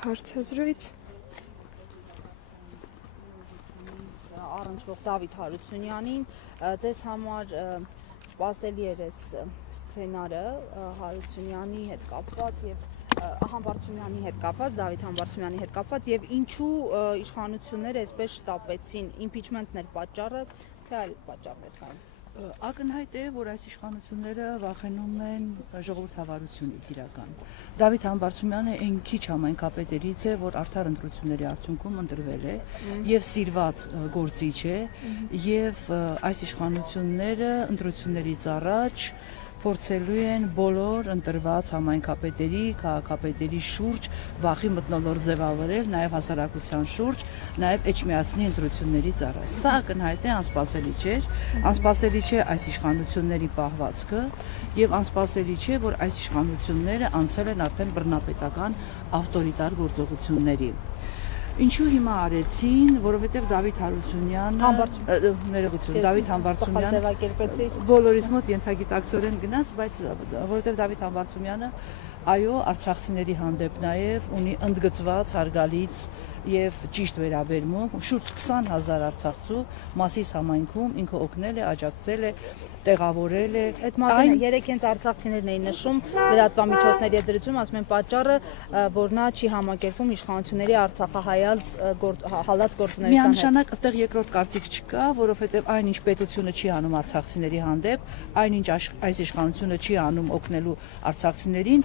հարցազրույց առնչվող Դավիթ Հարությունյանին, ձեզ համար սպասելի էր այս սցենարը Հարությունյանի հետ կապված եւ Համբարձումյանի հետ կապված, Դավիթ Համբարձումյանի հետ կապված եւ ինչու իշխանությունները այսպես շտապեցին, իմպիչմենտն էր պատճառը, թե այլ պատճառներ կային։ Ակնհայտ է, որ այս իշխանությունները վախենում են ժողովրդավարությունից իրական։ Դավիթ Համբարձումյանը այն քիչ համայնքապետերից է, որ արդար ընտրությունների արդյունքում ընտրվել է եւ սիրված գործիչ է, եւ այս իշխանությունները ընտրություններից առաջ փորձելու են բոլոր ընտրված համայնքապետերի, քաղաքապետերի շուրջ վախի մթնոլորտ ձևավորել, նաև հասարակության շուրջ, նաև էջմիածնի ընտրություններից առաջ։ Սա ակնհայտ է, անսպասելի չէր, անսպասելի չէ այս իշխանությունների պահվածքը եւ անսպասելի չէ, որ այս իշխանությունները անցել են արդեն բռնապետական ավտորիտար գործողությունների։ Ինչու հիմա արեցին, որովհետև Դավիթ Հարությունյանը, Դավիթ Համբարձումյանը բոլորիս մոտ ենթագիտակցորեն գնաց, բայց որովհետև Դավիթ Համբարձումյանը այո, արցախցիների հանդեպ նաև ունի ընդգծված, հարգալից եւ ճիշտ վերաբերմունք, շուրջ 20,000 արցախցու Մասիս համայնքում ինքը օգնել է, աջակցել է, տեղավորել է։ Այդ մասին երեք հենց արցախցիներն էին նշում լրատվամիջոցների եզրությունում, ասում են պատճառը, որ նա չի համակերպվում իշխանությունների արցախահայաց հալած գործունեության հետ։ Միանշանակ այստեղ երկրորդ կարծիք չկա, որովհետև այնինչ պետությունը չի անում արցախցիների հանդեպ, այնինչ այս իշխանությունը չի անում օգնելու արցախցիներին,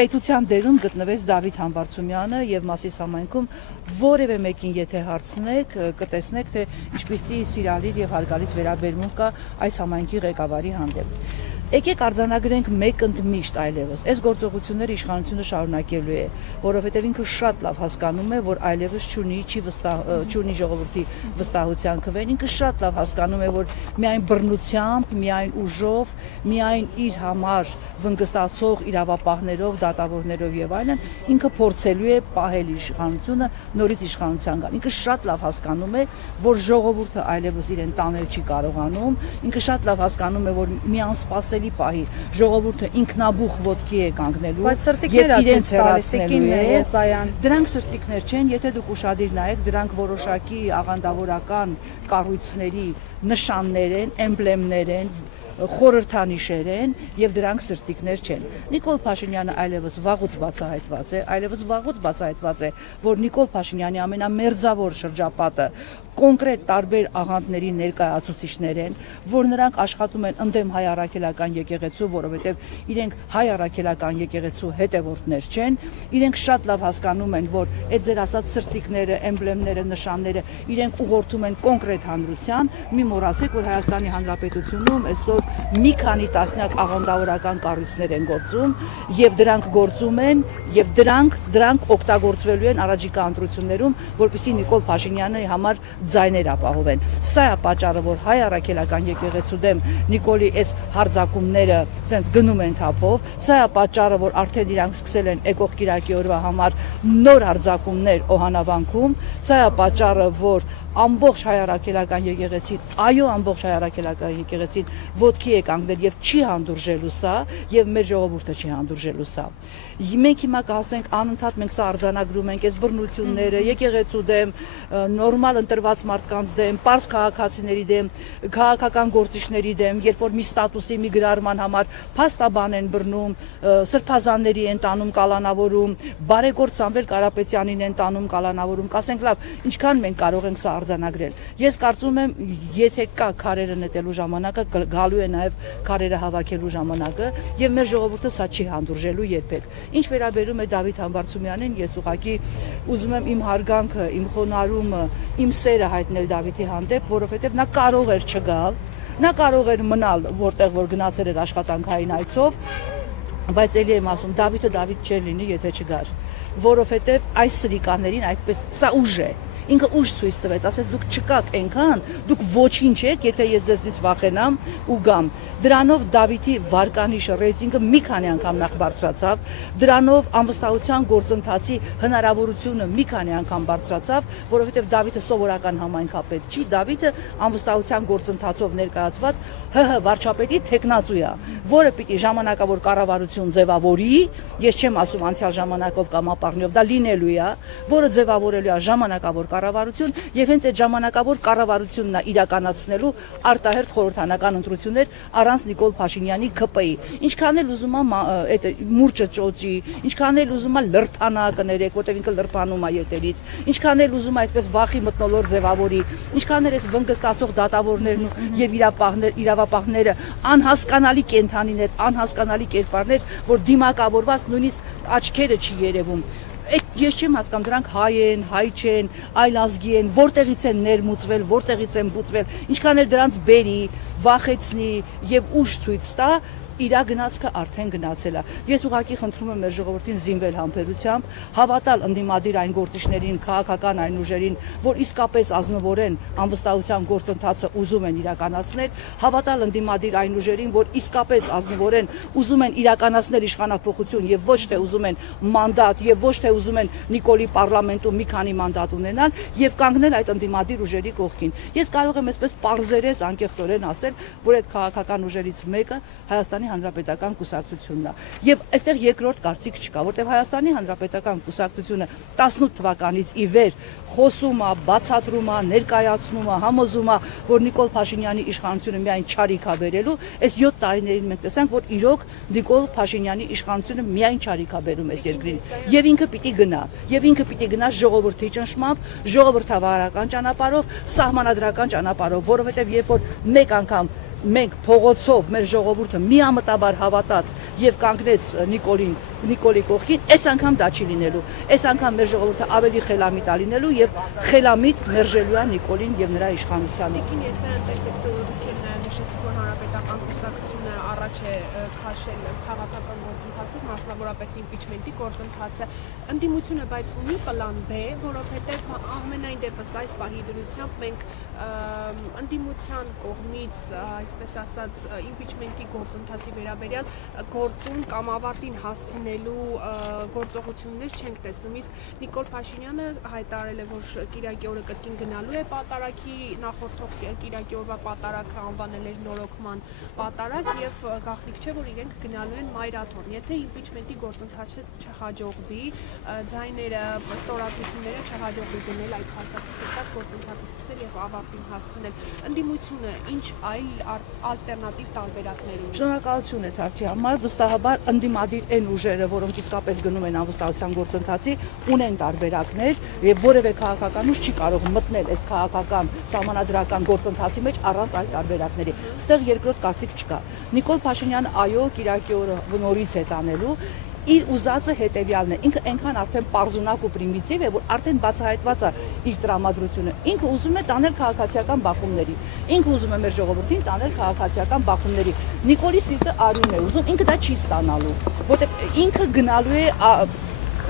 պետության դերում գտնվեց Դավիթ Համբարձումյանը եւ Մասիս համայնքում որևէ մեկին եթե հարցնեք, կտեսնեք, թե ինչպիսի սիրալիր եւ հարգալից վերաբերմունք կա այս համայնքի ղեկավարի հանդեպ։ Եկեք արձանագրենք մեկ ընդմիշտ այլևս։ Այս գործողությունները իշխանությունը շարունակելու է, որովհետև ինքը շատ լավ հասկանում է, որ այլևս չունի ժողովրդի վստահության քվեն, ինքը շատ լավ հասկանում է, որ միայն բռնությամբ, միայն ուժով, միայն իր համար վնգստացող իրավապահներով, դատավորներով եւ այլն, ինքը փորձելու է պահել իշխանությունը նորից իշխանության գալ։ Ինքը շատ լավ հասկանում է, որ ժողովուրդը այլևս իրեն տանել չի կարողանում, ինքը շատ լավ հասկանում է, որ մի անսպասելի պահի ժողովուրդը ինքնաբուխ ոտքի է կանգնելու եւ իրենց հեռացնելու է։ Դրանք սրտիկներ չեն, եթե դուք ուշադիր նայեք, դրանք որոշակի աղանդավորական կառույցների նշաններ են, էմբլեմներ են, խորհրդանիշեր են եւ դրանք սրտիկներ չեն։ Նիկոլ Փաշինյանը այլևս վաղուց բացահայտված է, որ Նիկոլ Փաշինյանի ամենամերձավոր շրջապատը կոնկրետ տարբեր աղանդների ներկայացուցիչներ են, որ նրանք աշխատում են ընդդեմ հայ առաքելական եկեղեցու, որովհետև իրենք հայ առաքելական եկեղեցու հետևորդներ չեն, իրենք շատ լավ հասկանում են, որ այդ ձեր ասած սրտիկները, էմբլեմները, նշանները իրենք ուղղորդում են կոնկրետ հանրության, մի մոռացեք, որ Հայաստանի Հանրապետությունում այսօր մի քանի տասնյակ աղանդավորական կառույցներ են գործում եւ դրանք գործում են եւ դրանք օգտագործվելու են առաջիկա ընտրություններում, որպեսզի Նիկոլ Փաշինյանի համար ձայներ ապահովեն։ Սա է պատճառը, որ հայ առաքելական եկեղեցու դեմ Նիկոլի այս հարձակումները սենց գնում են թափով, սա է պատճառը, որ արդեն իրանք սկսել են եկող կիրակի օրվա համար նոր հարձակումներ Օհանավանքում, սա է պատճառը, որ ամբողջ հայ առաքելական եկեղեցին, այո, ամբողջ հայ առաքելական եկեղեցին ոտքի է կանգնել եւ չի հանդուրժելու սա եւ մեր ժողովուրդը չի հանդուրժելու սա։ Մենք հիմա կհասենք անընդհատ մենք սա արձանագրում ենք, այս բռնությունները եկեղեցու դեմ, նորմալ ընտրված մարդկանց դեմ, պարզ քաղաքացիների դեմ, քաղաքական գործիչների դեմ, երբ որ մի ստատուսի, մի գրառման համար փաստաբան են բռնում, սրբազանների են տանում կալանավորում, բարեգործ Սամվել Կարապետյանին են տանում կալանավորում, կասենք լավ, ինչքան մենք կարող ենք սա արձանագրել։ Ես կարծում եմ, եթե կա քարերը նետելու ժամանակը, գալու է նաև քարերը հավաքելու ժամանակը, եւ մեր ժողովուրդը սա չի հանդուրժելու երբեք։ Ինչ վերաբերում է Դավիթ Համբարձումյանին, ես ուղղակի ուզում եմ իմ հարգանքը, իմ խոնարհումը, իմ սերը հայտնել Դավիթի հանդեպ, որովհետեւ նա կարող էր չգալ, նա կարող էր մնալ որտեղ որ գնացել էր աշխատանքային այցով, բայց ելի եմ ասում, Դավիթը Դավիթ չէր լինի, եթե չգար, որովհետեւ այս սրիկաներին այդպես սա ուժ է։ ինքը ուժ ցույց տվեց, ասես դուք չկաք այնքան, դուք ոչինչ եք, եթե ես ձեզնից վախենամ ու գամ։ Դրանով Դավիթի վարկանիշը ռեյտինգը մի քանի անգամ նախ բարձրացավ, դրանով անվստահության գործընթացի հնարավորությունը մի քանի անգամ բարձրացավ, որովհետև Դավիթը սովորական համայնքապետ չի, Դավիթը անվստահության գործընթացով ներկայացված ՀՀ վարչապետի թեկնածու է, որը պիտի ժամանակավոր կառավարություն ձևավորի, ես չեմ ասում անցյալ ժամանակով կամ ապառնյով, դա լինելու է, որը ձևավորելու է ժամանակավոր կառավարություն եւ հենց այդ ժամանակավոր կառավարությունն է իրականացնելու արտահերթ խորհրդանական ընտրություններ առանց Նիկոլ Փաշինյանի ՔՊ-ի։ Ինչքան էլ ուզում է այդ մուրճը ճոճի, ինչքան էլ ուզում է լրփանա կներեք, որտեղ ինքը լրփանում է ետերից, ինչքան էլ ուզում է այսպես վախի մթնոլորտ ձևավորի, ինչքան էլ այս վնգստացող դատավորներն եւ իրավապահները անհասկանալի կենթանիներ, անհասկանալի կերպարներ, որ դիմակավորված նույնիսկ աչքերը չի երևում։ Ես չեմ հասկանում, դրանք հայ են, հայ չեն, այլ ազգի են, որտեղից են ներմուծվել, որտեղից են բուծվել, ինչքան էլ դրանց բերի, վախեցնի եւ ուժ ցույց տա, իր գնացքը արդեն գնացել է։ Ես ուղղակի խնդրում եմ մեր ժողովրդին զինվել համբերությամբ, հավատալ ընդդիմադիր այն գործիչներին, քաղաքական այն ուժերին, որ իսկապես ազնվորեն անվստահության գործընթացը ուզում են իրականացնել, հավատալ ընդդիմադիր այն ուժերին, որ իսկապես ազնվորեն ուզում են իրականացնել իշխանափոխություն եւ ոչ թե ուզում են մանդատ եւ ոչ թե ուզում են Նիկոլի պարլամենտում մի քանի մանդատ ունենալ եւ կանգնել այդ ընդդիմադիր ուժերի կողքին։ Ես կարող եմ այսպես պարզերես անկեղծորեն ասել, որ այդ քաղաքական ուժերից մեկը Հայաստանի Հանրապետական կուսակցությունն է։ Եվ այստեղ երկրորդ կարծիք չկա, որտեղ Հայաստանի Հանրապետական կուսակցությունը 18 թվականից ի վեր խոսում է, բացատրում է, ներկայացնում է, համոզում է, որ Նիկոլ Փաշինյանի իշխանությունը միայն չարիք է բերելու, այս 7 տարիներին մենք տեսանք, որ իրոք Նիկոլ Փաշինյանի իշխանությունը միայն չարիք է բերում այս երկրին։ Եվ ինքը պիտի գնա, եւ ինքը պիտի գնա ժողովրդի ճնշմամբ, ժողովրդավարական ճանապարհով, սահմանադրական ճանապարհով, որովհետեւ երբ որ մեկ անգամ մենք փողոցով մեր ժողովուրդը միամտաբար հավատաց եւ կանգնեց Նիկոլի կողքին, այս անգամ դա չի լինելու։ Այս անգամ մեր ժողովուրդը ավելի խելամիտ է լինելու եւ խելամիտ մերժելու է Նիկոլին եւ նրա իշխանությանը։ Ես այնտեղ դուք նշեցիք, որ Հանրապետական կուսակցությունը առաջ է քաշել քաղաքական գործընթացը, մասնավորապես իմպիչմենտի գործընթացը։ Ընդդիմությունը բայց ունի պլան B, որովհետեւ ամենայն դեպս այս պահի դրությամբ մենք ընդդիմության կողմից, այսպես ասած, իմպիչմենտի գործընթացի վերաբերյալ գործուն կամ ավարտին հասցնելու գործողություններ չենք տեսնում։ Իսկ Նիկոլ Փաշինյանը հայտարարել է, որ կիրակի օրը կրկին գնալու է պատարագի, նախորդող կիրակի օրվա պատարագը անվանել էր նորոգման պատարագ եւ գաղտնիք չէ, որ իրենք գնալու են մայրաթոռ։ Եթե իմպիչմենտի գործընթացը չհաջողվի, ձայները, ստորագրությունները չհաջողվի գնել այդ հաստատության գործընթացը սկսել եւ ավարտին հասցնել, ընդդիմությունը ինչ այլ ալտերնատիվ տարբերակներ ունի։ Շնորհակալություն է հարցի համար, վստահաբար ընդդիմադիր այն ուժերը, որոնք իսկապես գնում են անվստահության գործընթացի, ունեն տարբերակներ եւ որևէ քաղաքական ուժ չի կարող մտնել այս քաղաքական սահմանադրական գործընթացի մեջ առանց այլ տարբերակների։ Այստեղ երկրորդ կարծիք չկա։ Նիկոլ Փաշինյանը այո, կիրակի օրը նորից է տանելու, իր ուզածը հետևյալն է, ինքը այնքան արդեն պարզունակ ու պրիմիտիվ է, որ արդեն բացահայտված է իր տրամադրությունը։ Ինքը ուզում է տանել քաղաքացիական բախումների, ինքը ուզում է մեր ժողովրդին տանել քաղաքացիական բախումների։ Նիկոլի սիրտը արյուն է ուզում, ինքը դա չի ստանալու, որտեղ ինքը գնալու է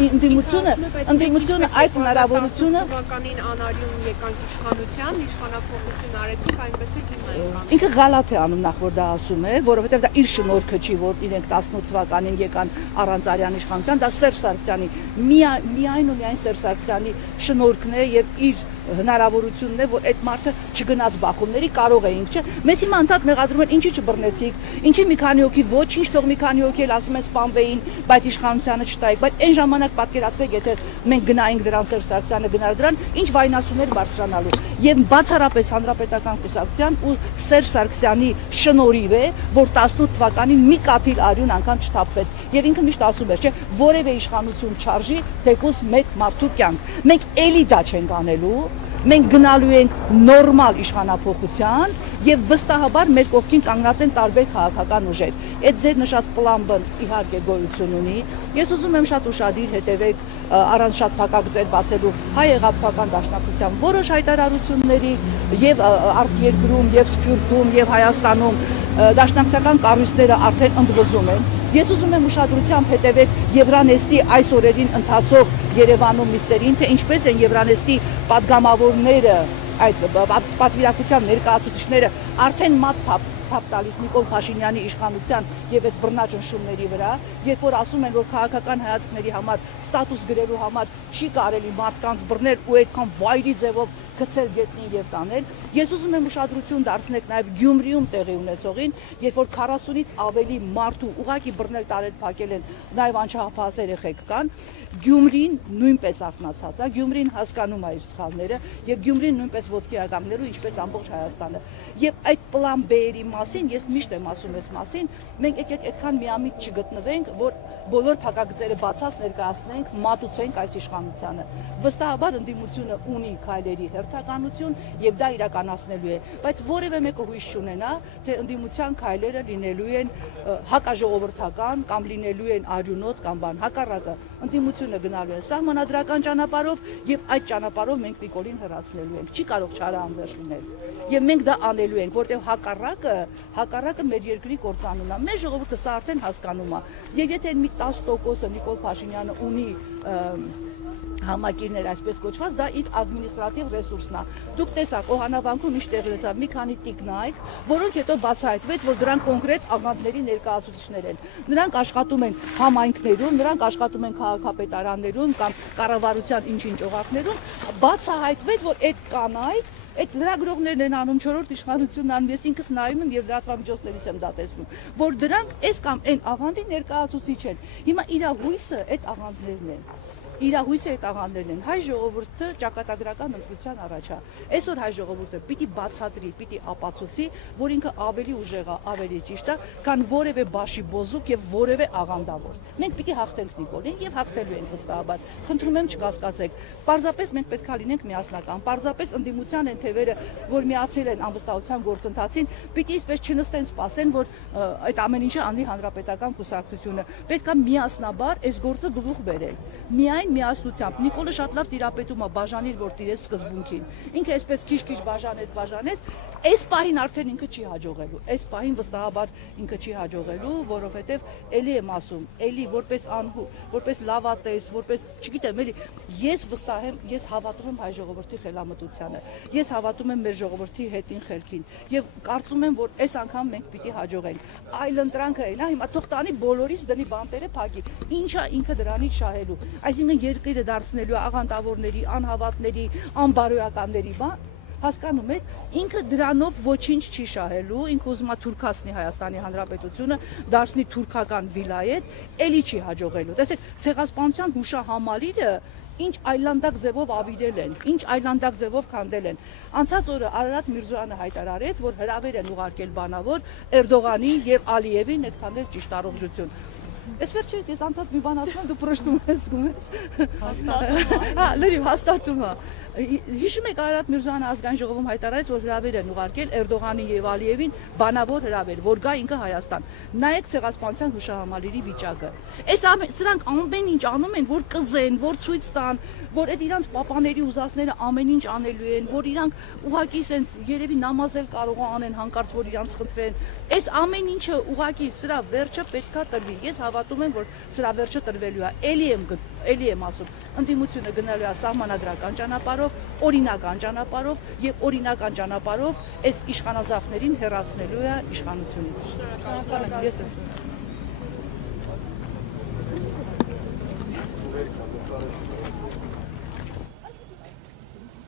ընդդիմությունը այդ հնարավորությունը թվականին անարյուն եկանք իշխանության, իշխանափոխություն արեցինք, այնպես է հիմա ինքը գալաթ է անում նախ որ դա ասում է, որովհետև դա իր շնորհքը չի, որ իրենք 18 թվականին եկան առանց արյան իշխանության, դա Սերժ Սարգսյանի միայն ու միայն Սերժ Սարգսյանի շնորհքն է եւ իր հնարավորությունն է, որ այդ մարդը չգնաց բախումների, կարող է ինքը, չէ։ Մեզ հիմա անդադ մեղադրում են, ինչի չբռնեցիք, ինչի մի քանի հոգի ոչինչ, թող մի քանի հոգի էլ ասում են սպանվեին, բայց իշխանությանը չտայիք, բայց այն ժամանակ պատկերացրեք, եթե մենք գնայինք դրան, Սերժ Սարգսյանը գնար դրան, ինչ վայնասուներ բարձրանալու։ Եվ բացառապես Հանրապետական կուսակցության ու Սերժ Սարգսյանի շնորհիվ է, որ 18 թվականին մի կաթիլ արյուն անգամ չթափվեց։ Եվ ինքը միշտ ասում էր, չէ, որևէ իշխանություն չարժի, թեկուզ մեկ մարդու կյանք։ Մենք էլի դա չենք անելու, մենք գնալու ենք նորմալ իշխանափոխության եւ վստահաբար մեր կողքին կանգնած են տարբեր քաղաքական ուժեր։ Այդ ձեր նշած պլան B իհարկե գոյություն ունի։ Ես ուզում եմ շատ ուշադիր հետևեք առանց շատ փակագծեր բացելու Հայ Հեղափոխական Դաշնակցության որոշ հայտարարությունների եւ արտերկրում եւ Սփյուռքում եւ Հայաստանում դաշնակցական կառույցները արդեն ընդվզում են Ես ուզում եմ ուշադրությամբ հետևել Եվրանեստի այս օրերին ընթացող Երևանում նիստերին, թե ինչպես են Եվրանեստի падգամավորները, այդ պատվիրակության ներկայացուցիչները արդեն մատ թափ տալիս Նիկոլ Փաշինյանի իշխանության եւ այս բռնաճնշումների վրա, երբ որ ասում են, որ քաղաքական հայացքների համար ստատուս գրելու համար չի կարելի մարդկանց բռնել ու այդքան վայրի ձևով գցել գետնին եւ տանել։ Ես ուզում եմ ուշադրություն դարձնեք նաեւ Գյումրիում տեղի ունեցողին, երբ որ 40-ից ավելի մարդու ուղակի բռնել տարել փակել են, նաեւ անչափահաս երեխեք կան, Գյումրին նույնպես արթնացած է, Գյումրին հասկանում է իր սխալները եւ Գյումրին նույնպես ոտքի ակամներու, ինչպես ամբողջ Հայաստանը։ Եվ այդ պլան B-երի մասին ես միշտ եմ ասում այս մասին, մենք եկեք այդքան միամիտ չգտնվենք, որ բոլոր փակագծերը բացած ներկայացնենք, մատուցենք այս իշխանությանը։ Վստահաբար ընդդիմությունը ունի քայլերի հերթականություն եւ դա իրականացնելու է, բայց որևէ մեկը հույս չունենա, թե ընդդիմության քայլերը լինելու են հակաժողովրդական կամ լինելու են արյունոտ կամ բան, հակառակը ընդդիմությունը գնալու է սահմանադրական ճանապարհով եւ այդ ճանապարհով մենք Նիկոլին հեռացնելու ենք։ Չի կարող չարը անվերջ լինել։ Եվ մենք դա անելու ենք, որտեղ հակառակը մեր երկրի կործանումն է։ Մեր ժողովուրդը սա արդեն հասկանում է։ Եվ եթե մի 10% Նիկոլ Փաշինյանը ունի համակիրներ այսպես կոչված, դա իր ադմինիստրատիվ ռեսուրսն է։ Դուք տեսաք, Օհանավանքում ինչ տեղի ունեցավ, մի քանի տիկնայք, որոնք հետո բացահայտվեց, որ դրանք կոնկրետ աղանդների ներկայացուցիչներ են։ Նրանք աշխատում են համայնքներում, նրանք աշխատում են քաղաքապետարաններում կամ կառավարության ինչ-ինչ օղակներում, բացահայտվեց, որ այդ կանայք այդ լրագրողներն են անում 4-րդ իշխանությունն անում, ես ինքս նայում եմ եւ լրատվամիջոցներից եմ դա տեսնում, որ դրանք այս կամ այն աղանդի ներկայացուցիչ են։ Հիմա իր հույսը այդ աղանդներն են։ Իր հույսը այդ աղանդներն են։ Հայ ժողովուրդը ճակատագրական ընտրության առաջ է։ Այսօր հայ ժողովուրդը պիտի բացատրի, պիտի ապացուցի, որ ինքը ավելի ուժեղ է, ավելի ճիշտ է, քան որևէ բաշի բոզուկ եւ որևէ աղանդավոր։ Մենք պիտի հաղթենք Նիկոլին եւ հաղթելու ենք վստահաբար։ Խնդրում եմ չկասկածեք։ Պարզապես մենք պետք է լինենք միասնական։ Պարզապես ընդդիմության են թևերը, որ միացել են անվստահության գործընթացին, պիտի այսպես չնստեն սպասեն, որ այդ ամեն ինչը անի հանրապետական կուսակցությունը։ Պետք է միասնաբար այս գործը գլուխ բերել։ Միայն միասնությամբ Նիկոլը շատ լավ տիրապետում է բաժանիր, որ տիրես սկզբունքին։ Ինքը այսպես քիչ-քիչ բաժանեց, այս պահին արդեն ինքը չի հաջողելու։ Այս պահին վստահաբար ինքը չի հաջողելու, որովհետև էլի եմ ասում, էլի որպես անհու, որպես լավատես, որպես, չգիտեմ, էլի ես վստահ եմ, ես հավատում եմ հայ ժողովրդի խելամտությանը։ Ես հավատում եմ մեր ժողովրդի հետին խելքին եւ կարծում եմ, որ այս անգամ մենք պիտի հաջողենք։ Այլ ընտրանքը է, հիմա թող տանի բոլորից դնի բանտերը փակի։ Ինչա ինքը դրանից շահելու։ Այսինքն երկիրը դարձնելու աղանդավորների, անհավատների, անբարոյականների բան, հասկանում եք, ինքը դրանով ոչինչ չի շահելու, ինքը ուզում է թուրքացնի Հայաստանի Հանրապետությունը, դարձնի թուրքական վիլայետ, էլի չի հաջողելու։ Տեսեք, ցեղասպանության հուշահամալիրը ինչ այլանդակ ձևով ավիրել են, ինչ այլանդակ ձևով քանդել են։ Անցած օրը Արարատ Միրզոյանը հայտարարեց, որ հրավեր են ուղարկել բանավոր Էրդողանի եւ Ալիևին այդքան էլ ճիշտ առողջություն։ Այս վերջերս ես անդադ մի բան ասում եմ, դու պրոշտում ես, զգում ես։ Հա, լրիվ հաստատում է։ Հիշում եք Արարատ Միրզոյանը ազգային ժողովում հայտարարեց, որ հրավեր են ուղարկել Էրդողանի եւ Ալիևին բանավոր հրավեր, որ գա ինքը Հայաստան։ Նայեք ցեղասպանության հուշահամալիրի վիճակը։ Այս սրանք ամեն ինչ անում են, որ կզեն, որ ցույց տան, որ այդ իրանց պապաների ուզածները ամեն ինչ անելու են, որ իրանք ուղակի սենց երևի նամազել կարող անեն հանկարծ, որ իրանց խնդրեն։ Այս ամեն ինչը ուղակի սրա վերջը պետքա տրվի։ Ես հավատում եմ, որ սրա վերջը տրվելու է։ Էլի եմ ասում, ընդդիմությունը գնալու է սահմանադրական ճանապարհով, օրինական ճանապարհով եւ օրինական ճանապարհով այս իշխանազավներին հեռացնելու է իշխանությունից։ Շնորհակալ եմ։